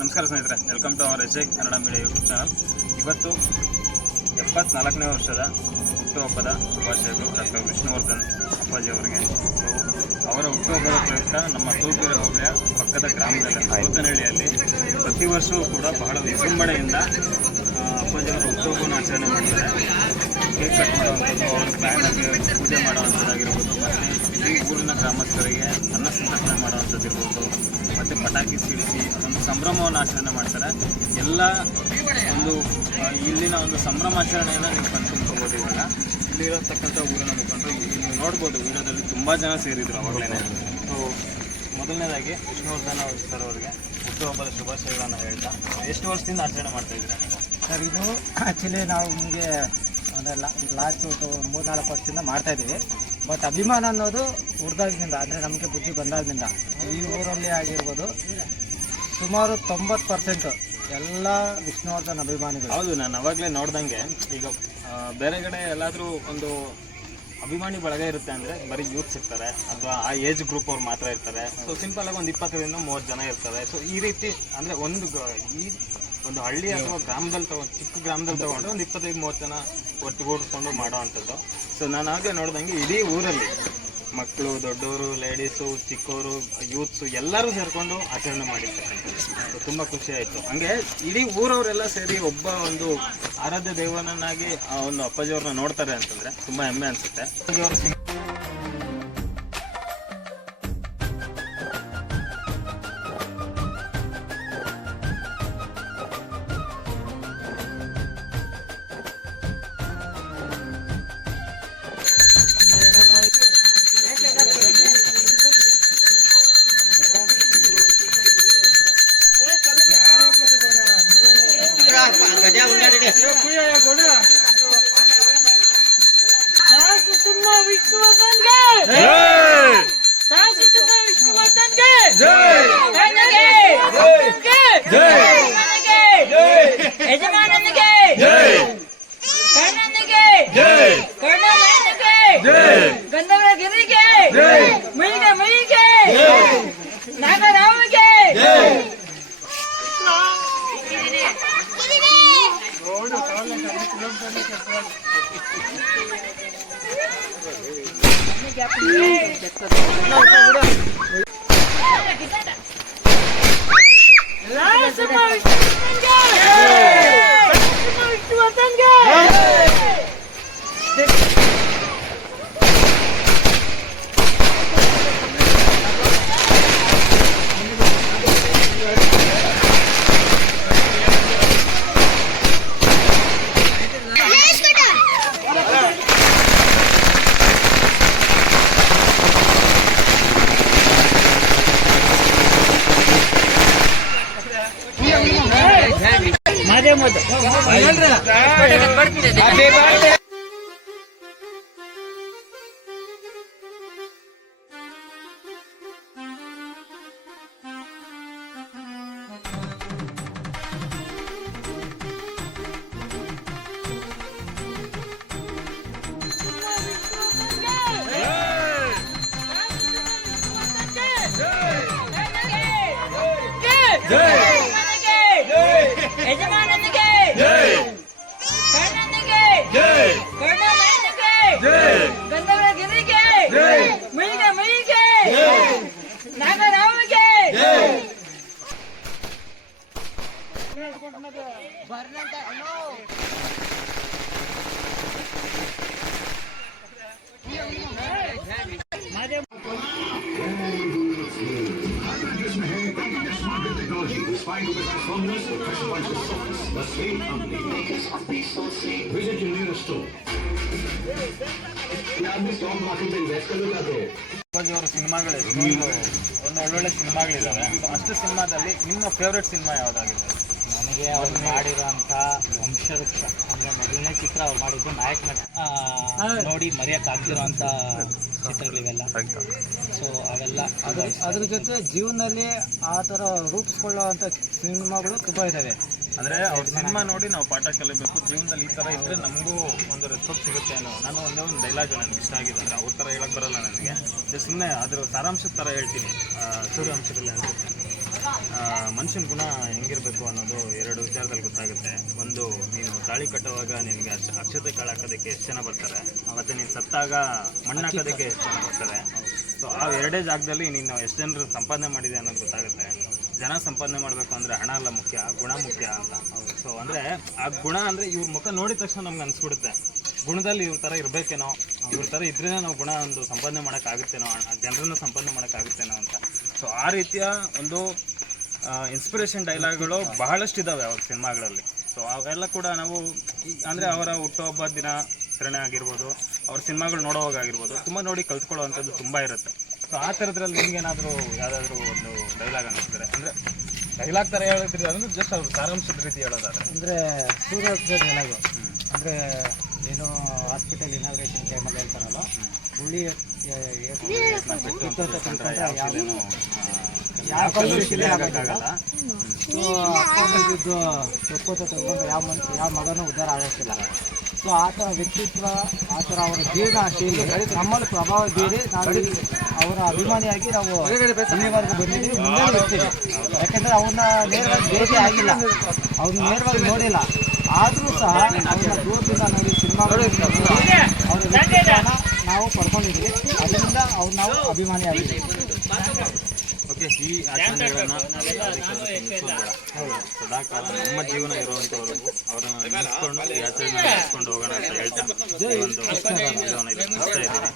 ನಮಸ್ಕಾರ ಸ್ನೇಹಿತರೆ welcome to our S Kannada media YouTube channel ಇವತ್ತು ಎಪ್ಪತ್ನಾಲ್ಕನೇ ವರ್ಷದ ಹುಟ್ಟುಹಬ್ಬದ ಶುಭಾಶಯಗಳು ಡಾಕ್ಟರ್ ವಿಷ್ಣುವರ್ಧನ್ ಅಪ್ಪಾಜಿ ಅವರಿಗೆ. ಅವರ ಹುಟ್ಟುಹಬ್ಬದ ಪ್ರಯುಕ್ತ ನಮ್ಮ ತೂಕೆರೆ ಹೋಬಳಿಯ ಪಕ್ಕದ ಗ್ರಾಮದಲ್ಲಿ ಸೋತನಹಳ್ಳಿಯಲ್ಲಿ ಪ್ರತಿ ವರ್ಷವೂ ಕೂಡ ಬಹಳ ವಿಜೃಂಭಣೆಯಿಂದ ಅಪ್ಪಾಜಿ ಅವರ ಹುಟ್ಟುಹಬ್ಬವನ್ನು ಆಚರಣೆ ಮಾಡ್ತಾರೆ. ಕೇಕ್ ಕಟ್ ಮಾಡುವಂಥದ್ದು ಅವ್ರ ಬ್ಯಾನರ್ಗೆ ಪೂಜೆ ಮಾಡುವಂಥದ್ದಾಗಿರ್ಬೋದು, ಮತ್ತು ಊರಿನ ಗ್ರಾಮಸ್ಥರಿಗೆ ಅನ್ನ ಸಂತರ್ಪಣೆ ಮಾಡುವಂಥದ್ದು ಇರ್ಬೋದು, ಮತ್ತು ಪಟಾಕಿ ಸಿಡಿಸಿ ಒಂದು ಸಂಭ್ರಮವನ್ನು ಆಚರಣೆ ಮಾಡ್ತಾರೆ. ಎಲ್ಲ ಒಂದು ಇಲ್ಲಿನ ಒಂದು ಸಂಭ್ರಮಾಚರಣೆಯನ್ನು ನೀವು ಕಣ್ತುಂಬ್ಕೋಬೋದು ಇವಾಗ. ಇಲ್ಲಿರತಕ್ಕಂಥ ಊರಿನ ಮುಖಂಡರು ಇಲ್ಲಿ ನೋಡ್ಬೋದು, ವಿಡಿಯೋದಲ್ಲಿ ತುಂಬ ಜನ ಸೇರಿದ್ರು ಅವಾಗಲೇ ಸೊ, ಮೊದಲನೇದಾಗಿ ವಿಷ್ಣುವರ್ಧನ ಸರ್ ಅವರಿಗೆ ಹುಟ್ಟುಹಬ್ಬದ ಶುಭಾಶಯಗಳನ್ನು ಹೇಳ್ತಾ, ಎಷ್ಟು ವರ್ಷದಿಂದ ಆಚರಣೆ ಮಾಡ್ತಾ ಇದ್ದೀರಾ ಸರ್, ಇದು ಆ್ಯಕ್ಚುಲಿ ನಾವು ನಿಮಗೆ, ಅಂದರೆ ಲಾಸ್ಟ್ ಮೂರ್ನಾಲ್ಕು ವರ್ಷದಿಂದ ಮಾಡ್ತಾ ಇದ್ದೀವಿ. ಬಟ್ ಅಭಿಮಾನ ಅನ್ನೋದು ಹುಡ್ದಾಗಿನಿಂದ ಅಂದರೆ ನಮಗೆ ಬುದ್ಧಿ ಬಂದಾಗಿನಿಂದ ಈ ಊರಲ್ಲಿ ಆಗಿರ್ಬೋದು ಸುಮಾರು ತೊಂಬತ್ತು ಪರ್ಸೆಂಟ್ ಎಲ್ಲ ವಿಷ್ಣುವರ್ಧನ್ ಅಭಿಮಾನಿಗಳು. ಹೌದು, ನಾನು ಅವಾಗಲೇ ನೋಡ್ದಂಗೆ, ಈಗ ಬೇರೆ ಕಡೆ ಎಲ್ಲಾದರೂ ಒಂದು ಅಭಿಮಾನಿ ಬಳಗ ಇರುತ್ತೆ ಅಂದರೆ ಬರೀ ಯೂತ್ ಇರ್ತಾರೆ, ಅಥವಾ ಆ ಏಜ್ ಗ್ರೂಪ್ ಅವ್ರು ಮಾತ್ರ ಇರ್ತಾರೆ. ಸೊ ಸಿಂಪಲ್ ಆಗಿ ಒಂದು ಇಪ್ಪತ್ತರಿಂದ ಮೂವತ್ತು ಜನ ಇರ್ತಾರೆ. ಸೊ ಈ ರೀತಿ, ಅಂದರೆ ಒಂದು ಈ ಒಂದು ಹಳ್ಳಿ ಅಥವಾ ಗ್ರಾಮದಲ್ಲಿ ತಗೊಂಡು ಚಿಕ್ಕ ಗ್ರಾಮದಲ್ಲಿ ತಗೊಂಡು ಒಂದು ಇಪ್ಪತ್ತೈದು ಮೂವತ್ತು ಜನ ಒಟ್ಟುಗೂಡಿಸ್ಕೊಂಡು ಮಾಡೋ ಅಂಥದ್ದು. ಸೊ ನಾನು ಹಾಗೆ ನೋಡ್ದಂಗೆ ಇಡೀ ಊರಲ್ಲಿ ಮಕ್ಕಳು ದೊಡ್ಡವರು ಲೇಡೀಸು ಚಿಕ್ಕವರು ಯೂತ್ಸು ಎಲ್ಲರೂ ಸೇರಿಕೊಂಡು ಆಚರಣೆ ಮಾಡಿರ್ತಕ್ಕಂಥದ್ದು. ತುಂಬ ಖುಷಿ ಆಯಿತು. ಹಂಗೆ ಇಡೀ ಊರವರೆಲ್ಲ ಸೇರಿ ಒಬ್ಬ ಒಂದು ಆರಾಧ್ಯ ದೇವನನ್ನಾಗಿ ಆ ಒಂದು ಅಪ್ಪಾಜಿಯವ್ರನ್ನ ನೋಡ್ತಾರೆ ಅಂತಂದರೆ ತುಂಬ ಹೆಮ್ಮೆ ಅನಿಸುತ್ತೆ. ಅಪ್ಪಾಜಿಯವ್ರ Nice, nice. ಯಜಮಾನನಿಗೆ ಕರ್ಣನಿಗೆ ಕರ್ಣನಿಗೆ. ಗಂಧರ್ವ ಗಿರಿಗೆ ಮೈಗೆ ಮೈಗೆ. technology inspired with transformers, customized socks, the same company, makers of peaceful sleep. Visit your nearest store. ಯಾರು ಅವರ ಸಿನಿಮಾಗಳು ಒಂದು ಒಳ್ಳೊಳ್ಳೆ ಸಿನಿಮಾಗಳಿದ್ದಾವೆ ಅಷ್ಟು ಸಿನಿಮಾದಲ್ಲಿ ನಿಮ್ಮ ಫೇವ್ರೆಟ್ ಸಿನಿಮಾ ಯಾವುದಾಗಿದೆ ನನಗೆ ಅವ್ರು ಮಾಡಿರೋಂಥ ವಂಶವೃಕ್ಷ ಅಂದರೆ ಮೊದಲನೇ ಚಿತ್ರ ಅವ್ರು ಮಾಡಿದ್ದು ನಾಯಕ ನೋಡಿ ಮರೆಯೋಕ್ಕಾಗ್ತಿರೋಂಥ ಚಿತ್ರಗಳಿವೆಲ್ಲ ಸೊ ಅವೆಲ್ಲ ಅದ್ರ ಅದ್ರ ಜೊತೆ ಜೀವನದಲ್ಲಿ ಆ ಥರ ರೂಪಿಸ್ಕೊಳ್ಳೋವಂಥ ಸಿನಿಮಾಗಳು ತುಂಬ ಇದ್ದಾವೆ ಅಂದ್ರೆ ಅವ್ರ ಸಿನಿಮಾ ನೋಡಿ ನಾವು ಪಾಠ ಕಲಿಬೇಕು. ಜೀವನದಲ್ಲಿ ಈ ತರ ಇದ್ರೆ ನಮಗೂ ಒಂದು ರೆಸ್ಪೆಕ್ಟ್ ಸಿಗುತ್ತೆ ಅನ್ನೋ ನಾನು ಒಂದೇ ಒಂದು ಡೈಲಾಗ್ ನನಗೆ ಇಷ್ಟ ಆಗಿದೆ. ಅಂದ್ರೆ ಅವ್ರ ತರ ಹೇಳಕ್ ಬರಲ್ಲ ನನಗೆ. ಸುಮ್ಮನೆ ಅದ್ರ ಸಾರಾಂಶದ ತರ ಹೇಳ್ತೀನಿ. ಆ, ಸೂರ್ಯಾಂಶದಲ್ಲಿ ಅನ್ಸುತ್ತೆ ಮನುಷ್ಯನ ಗುಣ ಹೆಂಗಿರಬೇಕು ಅನ್ನೋದು ಎರಡು ವಿಚಾರದಲ್ಲಿ ಗೊತ್ತಾಗುತ್ತೆ. ಒಂದು ನೀನು ತಾಳಿ ಕಟ್ಟುವಾಗ ನಿನಗೆ ಅಕ್ಷ ಅಕ್ಷತೆ ಕಾಳು ಹಾಕೋದಕ್ಕೆ ಎಷ್ಟು ಜನ ಬರ್ತಾರೆ? ಮತ್ತು ನೀನು ಸತ್ತಾಗ ಮಣ್ಣು ಹಾಕೋದಕ್ಕೆ ಎಷ್ಟು ಜನ ಬರ್ತಾರೆ? ಸೊ ಆ ಎರಡೇ ಜಾಗದಲ್ಲಿ ನೀನು ಎಷ್ಟು ಜನರು ಸಂಪಾದನೆ ಮಾಡಿದೆ ಅನ್ನೋದು ಗೊತ್ತಾಗುತ್ತೆ. ಜನ ಸಂಪಾದನೆ ಮಾಡಬೇಕು ಅಂದರೆ ಹಣ ಅಲ್ಲ ಮುಖ್ಯ ಗುಣ ಮುಖ್ಯ ಅಂತ. ಸೊ ಅಂದರೆ ಆ ಗುಣ ಅಂದರೆ ಇವ್ರ ಮುಖ ನೋಡಿದ ತಕ್ಷಣ ನಮ್ಗೆ ಅನಿಸ್ಬಿಡುತ್ತೆ. ಗುಣದಲ್ಲಿ ಇವ್ರ ಥರ ಇರಬೇಕೇನೋ ಇವ್ರ ಥರ ಇದ್ರೇ ನಾವು ಗುಣ ಒಂದು ಸಂಪಾದನೆ ಮಾಡೋಕ್ಕಾಗುತ್ತೇನೋ ಜನರನ್ನು ಸಂಪಾದನೆ ಮಾಡೋಕ್ಕಾಗುತ್ತೇನೋ ಅಂತ. ಸೊ ಆ ರೀತಿಯ ಒಂದು ಇನ್ಸ್ಪಿರೇಷನ್ ಡೈಲಾಗ್ಗಳು ಬಹಳಷ್ಟು ಇದ್ದಾವೆ ಅವ್ರ ಸಿನಿಮಾಗಳಲ್ಲಿ ಸೊ ಅವೆಲ್ಲ ಕೂಡ ನಾವು ಅಂದರೆ ಅವರ ಹುಟ್ಟುಹಬ್ಬ ದಿನ ಆಚರಣೆ ಆಗಿರ್ಬೋದು ಅವ್ರ ಸಿನಿಮಾಗಳು ನೋಡೋವಾಗಾಗಿರ್ಬೋದು ತುಂಬ ನೋಡಿ ಕಲ್ತ್ಕೊಳ್ಳೋವಂಥದ್ದು ತುಂಬ ಇರುತ್ತೆ ಸೊ ಆ ಥರದ್ರಲ್ಲಿ ನಿಮ್ಗೇನಾದರೂ ಯಾವುದಾದ್ರೂ ಒಂದು ಡೈಲಾಗ್ ಅನ್ನಿಸಿದ್ರೆ ಅಂದರೆ ಡೈಲಾಗ್ ಥರ ಹೇಳಿದ್ರಿ ಅಂದ್ರೆ ಜಸ್ಟ್ ಅವ್ರು ಸಾರಾಂಶದ ರೀತಿ ಹೇಳೋದಾದ್ರೆ ಅಂದರೆ ಸೂರ್ಯ ಡೈಲಾಗು ಅಂದರೆ ಏನು ಹಾಸ್ಪಿಟಲ್ ಇನಾಗ್ರೇಷನ್ ಟೈಮಲ್ಲಿ ಹೇಳ್ತಾರಲ್ಲ ಹುಳಿ ಸೊ ಅಪ್ಪನಿದ್ದು ಚೊಕ್ಕೋತ ತಗೊಂಡು ಯಾವ ಮನ್ ಯಾವ ಮಗನೂ ಉದ್ಧಾರ ಆಗೋಕ್ಕಿಲ್ಲ. ಸೊ ಆ ಥರ ವ್ಯಕ್ತಿತ್ವ ಆ ಥರ ಅವರ ಜೀವನ ಶೈಲಿ ನಮ್ಮಲ್ಲಿ ಪ್ರಭಾವ ಬೀರಿ ನಾವು ಅವರ ಅಭಿಮಾನಿಯಾಗಿ ನಾವು ಇಲ್ಲಿವರೆಗೂ ಬಂದಿದ್ದೀವಿ. ಮುಂದೆ ಬರ್ತೀವಿ ಯಾಕಂದರೆ ಅವನ್ನ ನೇರವಾಗಿ ಭೇಟಿ ಆಗಿಲ್ಲ. ಅವ್ರನ್ನ ನೇರವಾಗಿ ನೋಡಿಲ್ಲ. ಆದರೂ ಸಹ ಅವ್ರನ್ನ ದೂರದಿಂದ ನೋಡಿ ಸಿನಿಮಾಗಳು ಅವ್ರ ನಾವು ಪಡ್ಕೊಂಡಿದ್ದೀವಿ. ಅದರಿಂದ ಅವ್ರು ನಾವು ಅಭಿಮಾನಿ ಆಗಿದ್ದೀವಿ ಓಕೆ, ಈ ಆಚರಣೆಗಳನ್ನ ಸದಾಕಾಲ ನಮ್ಮ ಜೀವನ ಇರುವಂತವರೆಗೂ ಅವರನ್ನ ನೆನೆಸ್ಕೊಂಡು ಈ ಆಚರಣೆ ನಡೆಸ್ಕೊಂಡು ಹೋಗೋಣ ಅಂತ ಹೇಳ್ತಾ ಒಂದು ಇದ್ದೀನಿ.